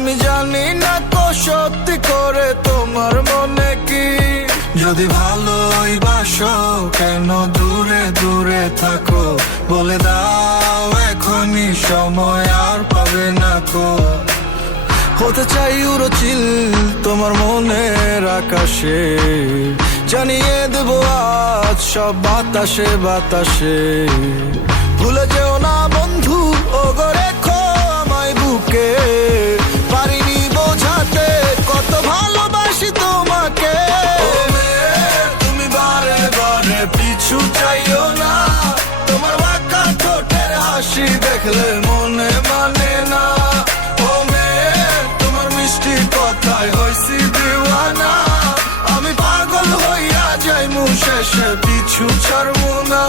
আমি জানি না তো সত্যি করে তোমার মনে কি। যদি ভালোই বাসো কেন দূরে দূরে থাকো, বলে দাও এখনই সময় আর পাবে না কো। হতে চাই উড়োচিল তোমার মনের আকাশে, জানিয়ে দেবো আজ সব বাতাসে বাতাসে। ভুলে যেও না বন্ধু ও গো রেখো আমায় বুকে, পারিনি বোঝাতে কত ভালোবাসি তোমাকে। তুমি বারে বারে পিছু চাইও না, তোমার বাঁকা ঠোঁটের হাসি দেখলে মনে মানে না। ও মেয়ে তোমার মিষ্টি কথায় হইছি দিওয়ানা, আমি পাগল হইয়া যাইমু শেষে পিছু ছাড়বো না।